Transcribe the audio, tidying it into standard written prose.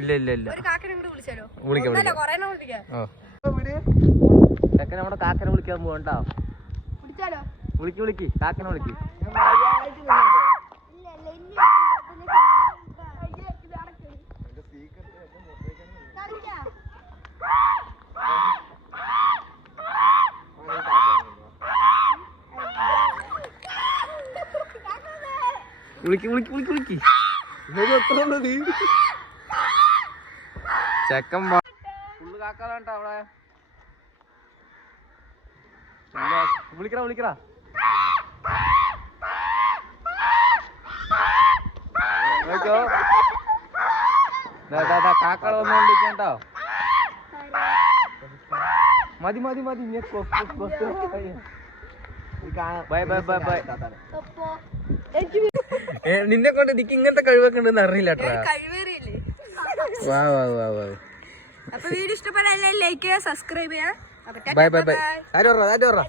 ഇല്ല ഇല്ല ഇല്ല ചെക്കൻ നമ്മുടെ കാക്കനെ വിളിക്കാൻ പോകണ്ട. വിളിക്ക് വിളിക്ക് കാക്കനെ വിളിക്ക്. വിളിക്ക് വിളിക്ക് വിളിക്ക് വിളിക്ക്. ചെക്കൻ ഫുള്ള് കാക്കാതാണ്ടാ അവിടെ. വിളിക്കടാ വിളിക്കടാ. കാക്കള വന്നോണ്ടിരിക്കട്ടോ. മതി മതി മതി. Bye bye bye bye. നിന്നെ കൊണ്ട് എനിക്ക് ഇങ്ങനത്തെ കഴിവൊക്കെ ഉണ്ടെന്ന് അറിയില്ല. വാ വാ വാ വാ. അപ്പൊ വീഡിയോ ഇഷ്ടപ്പെടാൻ ലൈക്ക് ചെയ്യുക, സബ്സ്ക്രൈബ് ചെയ്യുക. Bye bye bye. ആര് പറഞ്ഞ